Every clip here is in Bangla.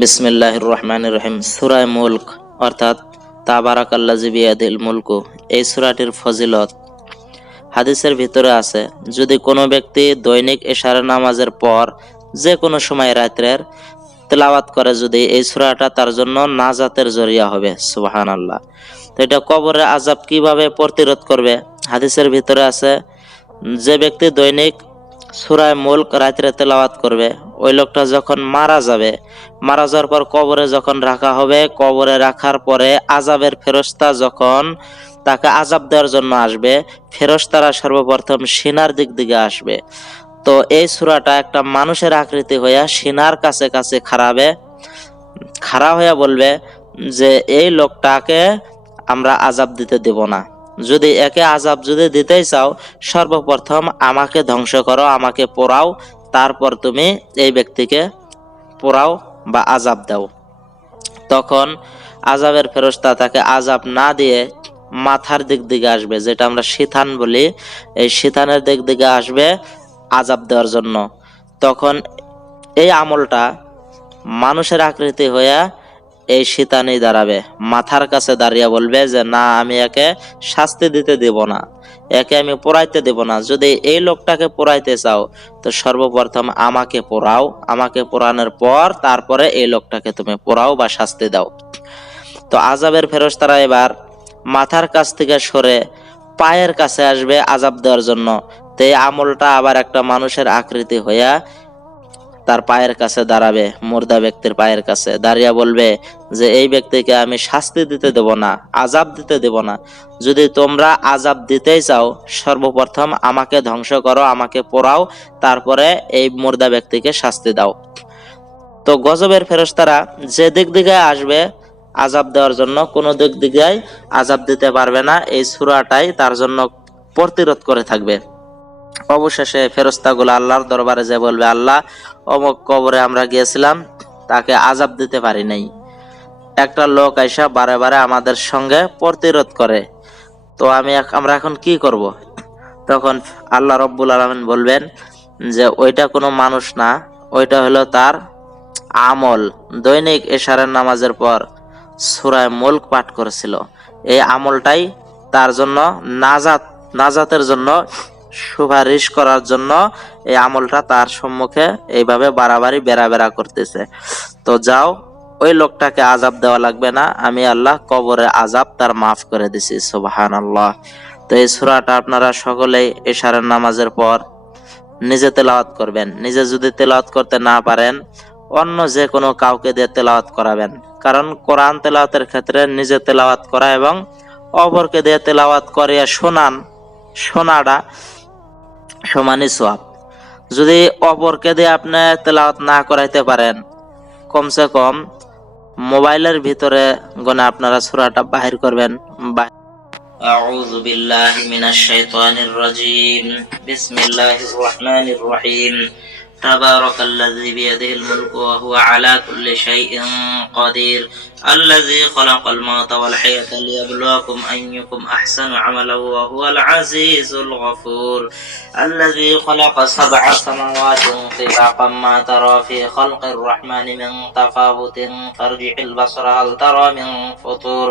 বিসমিল্লাহির রহমানির রহিম। সূরা মুলক অর্থাৎ তাবারাকাল্লাযী বিয়াদিল মুলকু, এই সূরাটির ফজিলত হাদিসের ভিতরে আছে, যদি কোনো ব্যক্তি দৈনিক এশার নামাজের পর যে কোনো সময় রাত্রের তেলাওয়াত করে, যদি এই সূরাটা তার জন্য নাজাতের জরিয়া হবে। সুবহানাল্লাহ। তো এটা কবরের আযাব কিভাবে প্রতিরোধ করবে, হাদিসের ভিতরে আছে, যে ব্যক্তি দৈনিক সূরা মুলক রাত্রে তেলাওয়াত করবে, ওই লোকটা যখন মারা যাবে, মারা যাওয়ার পর কবরে যখন রাখা হবে, কবরে রাখার পরে আযাবের ফেরেশতা যখন তাকে আযাব দেওয়ার জন্য আসবে, ফেরেশতারা সর্বপ্রথম সিনার দিক দিকে আসবে। তো এই সূরাটা একটা মানুষের আকৃতি হইয়া সিনার কাছে কাছে খাড়া হইয়া বলবে যে এই লোকটাকে আমরা আযাব দিতে দেব না। যদি একে আযাব যদি দিতেই চাও, সর্বপ্রথম আমাকে ধ্বংস করো, আমাকে পোড়াও, তারপর তুমি এই ব্যক্তিকে পোড়াও বা আযাব দাও। তখন আযাবের ফেরেশতা তাকে আযাব না দিয়ে মাথার দিক দিকে আসবে, যেটা আমরা শিথান বলি, এই শিথানের দিক দিকে আসবে আযাব দেওয়ার জন্য। তখন এই আমলটা মানুষের আকৃতি হইয়া এই শীতানি দাঁড়াবে, মাথার কাছে দাঁড়িয়ে বলবে যে না, আমি একে শাস্তি দিতে দেব না, একে আমি পোড়াইতে দেব না। যদি এই লোকটাকে পোড়াইতে চাও, তো সর্বপ্রথম আমাকে পোড়াও, আমাকে পোড়ানোর পর তারপরে এই লোকটাকে তুমি পোড়াও বা শাস্তি দাও। তো আযাবের ফেরেশতারা এবার মাথার কাছ থেকে সরে পায়ের কাছে আসবে আযাব দেওয়ার জন্য। তো এই আমলটা আবার একটা মানুষের আকৃতি হইয়া তার পায়ের কাছে দাঁড়াবে, মুর্দা ব্যক্তির পায়ের কাছে দাঁড়িয়ে বলবে যে এই ব্যক্তিকে আমি শাস্তি দিতে দেব না, আযাব দিতে দেব না। যদি তোমরা আযাব দিতেই চাও, সর্বপ্রথম আমাকে ধ্বংস করো, আমাকে পোড়াও, তারপরে এই মুর্দা ব্যক্তিকে শাস্তি দাও। তো গজবের ফেরেশতারা যে দিক দিকে আসবে আযাব দেওয়ার জন্য, কোনো দিক দিকে আযাব দিতে পারবে না। এই সূরাটাই তার জন্য প্রতিরোধ করে থাকবে। অবশেষে ফেরেশতাগুলো আল্লাহর দরবারে যে বলবে, আল্লাহ, অমুক কবরে আমরা গিয়েছিলাম, তাকে আযাব দিতে পারি নাই, একটা লোক আইসা বারে বারে আমাদের সঙ্গে প্রতিরোধ করে, তো আমরা এখন কি করব? তখন আল্লাহ রব্বুল আলামিন বলবেন যে ওইটা কোনো মানুষ না, ওইটা হলো তার আমল। দৈনিক এশারের নামাজের পর সূরা মুলক পাঠ করেছিল, এই আমলটাই তার জন্য নাজাতের জন্য, সুপারিশ করার জন্য এই আমলটা তার সম্মুখে এইভাবে বাড়াবাড়ি বেড়া করতেছে। তো যাও, ওই লোকটাকে আযাব দেওয়া লাগবে না, আমি আল্লাহ কবরে আযাব তার মাফ করে দিছি। সুবহানাল্লাহ। তো এই সূরাটা আপনারা সকলেই এশারের নামাজের পর নিজে তেলাওয়াত করবেন। নিজে যদি তেলাওয়াত করতে না পারেন, অন্য যে কোনো কাউকে দিয়ে তেলাওয়াত করাবেন, কারণ কোরআন তেলাওয়াতের ক্ষেত্রে নিজে তেলাওয়াত করা এবং অপরকে দিয়ে তেলাওয়াত করিয়া শোনাটা সমানই সওয়াব। যদি অপরকে দিয়ে আপনি তেলাওয়াত না করাইতে পারেন, কমসে কম মোবাইলের ভিতরে গনে আপনারা সূরাটা বাহির করবেন। আউযু বিল্লাহি মিনাশ শাইতানির রাজীম। বিসমিল্লাহির রহমানির রহিম। তাবারাকাল্লাযী বিয়াদিহিল মুলকু ওয়া হুয়া আলা কুল্লি শাইইন কাদির। الذي خلق الموت والحياة ليبلوكم أيكم أحسن عملا وهو العزيز الغفور. الذي خلق 7 سماوات طباقا ما ترى في خلق الرحمن من تفاوت فارجع البصر هل ترى من فطور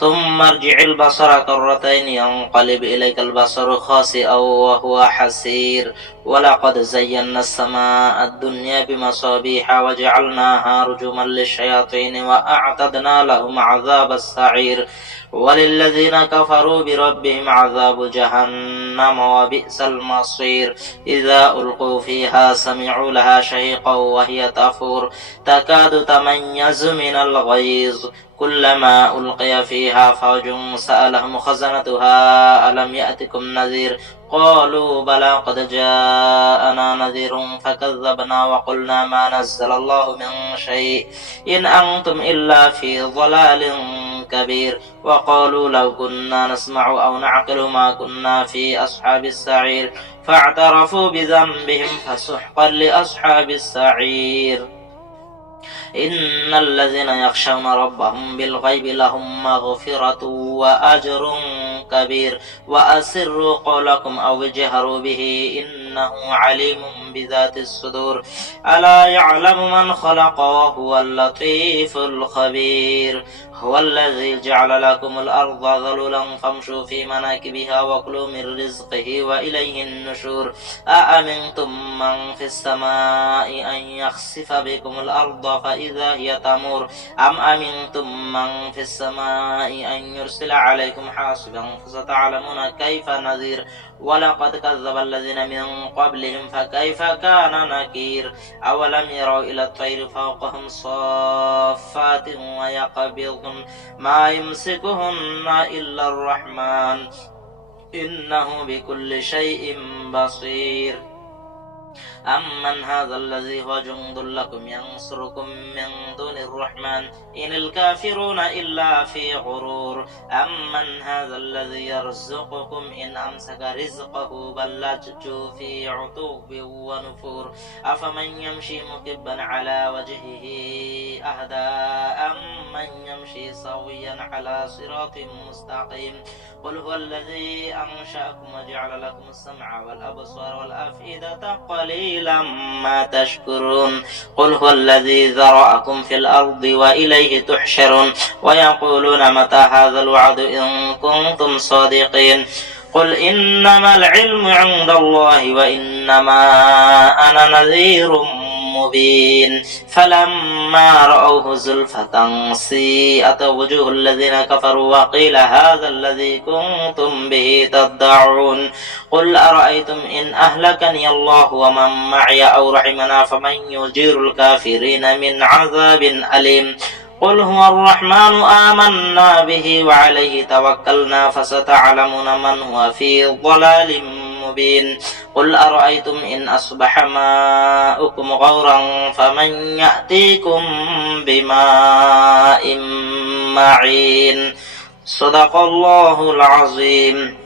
ثم ارجع البصر كرتين ينقلب إليك البصر خاسئا وهو حسير. ولقد زينا السماء الدنيا بمصابيح وجعلناها رجوما للشياطين وأعتدنا لهم عذاب السعير. وللذين كفروا بربهم عذاب جهنم وبئس المصير. إذا ألقوا فيها سمعوا لها شهيقا وهي تفور تكاد تميز من الغيظ كلما ألقي فيها فوج سألهم خزنتها ألم يأتكم نذير قالوا بلى قد جاءنا نذير فكذبنا وقلنا ما نزل الله من شيء إن أنتم إلا في ضلال كبير. وقالوا لو كنا نسمع أو نعقل ما كنا في أصحاب السعير فاعترفوا بذنبهم فسحقا لأصحاب السعير. إن الذين يخشون ربهم بالغيب لهم مغفرة وأجر كبير. وأسروا قولكم أو اجهروا به إنه عليم بذات الصدور ألا يعلم من خلق وهو اللطيف الخبير هو الذي جعل لكم الأرض ذلولا فامشوا في مناكبها وكلوا من رزقه وإليه النشور أأمنتم من في السماء أن يخسف بكم الأرض فإذا هي تمور أم أمنتم من في السماء أن يرسل عليكم حاصبا فستعلمون كيف نذير ولقد كذب الذين من قبلهم فكيف كان نكير أولم يروا إلى الطير فوقهم صافات ويقبضن ما يمسكهن إلا الرحمن إنه بكل شيء بصير أمن هذا الذي هو جند لكم ينصركم من دون الرحمن إن الكافرون إلا في غرور أمن هذا الذي يرزقكم إن أمسك رزقه بل لجوا في عتو ونفور أفمن يمشي مكبا على وجهه أهدى أمن يمشي سويا على صراط مستقيم قل هو الذي أنشأكم وجعل لكم السمع والأبصار والأفئدة قليلا ما تشكرون قل هو الذي ذرأكم في الأرض وإليه تحشرون ويقولون متى هذا الوعد إن كنتم صادقين قل إنما العلم عند الله وإنما أنا نذير مبين فلما رأوه زلفة سيئت وجوه الذين كفروا وقيل هذا الذي كنتم به تدعون قل أرأيتم إن أهلكني الله ومن معي أو رحمنا فمن يجير الكافرين من عذاب أليم قل هو الرحمن آمنا به وعليه توكلنا فستعلمون من هو في ضلال مبين قل أرأيتم إن أصبح ماؤكم غورا فمن يأتيكم بماء معين صدق الله العظيم